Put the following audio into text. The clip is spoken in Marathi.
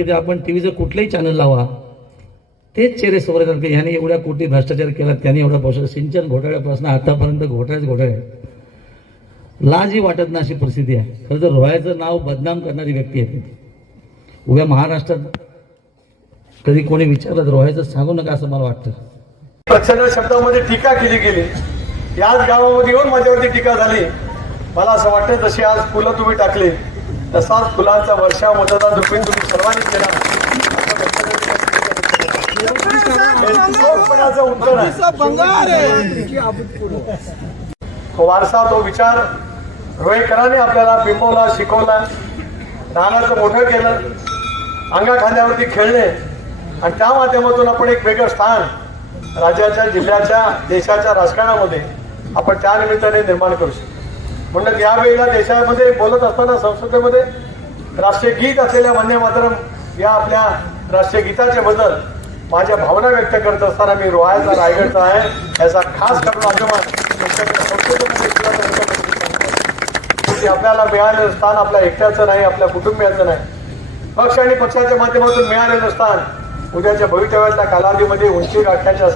की ते आपण टीव्हीचं कुठलंही चॅनल लावा, तेच चेहरे समोर येतात की ह्याने एवढ्या कोटी भ्रष्टाचार केला, त्याने एवढा पैसा, सिंचन घोटाळ्यापासून आतापर्यंत घोटाळे लाजही वाटत नाही अशी परिस्थिती आहे. खरं तर रोह्याचं नाव बदनाम करणारी व्यक्ती आहे. उभ्या महाराष्ट्रात कधी कोणी विचारलं तर रोह्याचं सांगू नका असं मला वाटतं. प्रचंड शब्दामध्ये टीका केली गेली. याच गावामध्ये येऊन माझ्यावरती टीका झाली. मला असं वाटतं जशी आज फुलं तुम्ही टाकली तसाच फुलांचा वर्षाव मतदान रुपये तुम्ही सर्वांनी केला. उत्तर तो वारसा, तो विचार रोहेकरांनी आपल्याला बिंबवला, शिकवला, लहानाचं मोठं केलं, अंगा खांद्यावरती खेळले आणि त्या माध्यमातून आपण एक वेगळं स्थान राज्याच्या, जिल्ह्याच्या, देशाच्या राजकारणामध्ये आपण त्या निमित्ताने निर्माण करू शकतो. म्हणून यावेळेला देशामध्ये बोलत असताना संसदेमध्ये राष्ट्रीय गीत असलेल्या वंदे मातरम या आपल्या राष्ट्रीय गीताच्या बद्दल माझ्या भावना व्यक्त करत असताना मी रोह्याचा, रायगडचा आहे याचा खास करून अभिमान आपल्याला मिळालेलं स्थान आपल्या एकट्याचं नाही, आपल्या कुटुंबियाचं नाही, पक्ष आणि पक्षाच्या माध्यमातून मिळालेलं स्थान उद्याच्या भवितव्याच्या कालावधीमध्ये उंची गाठण्याच्या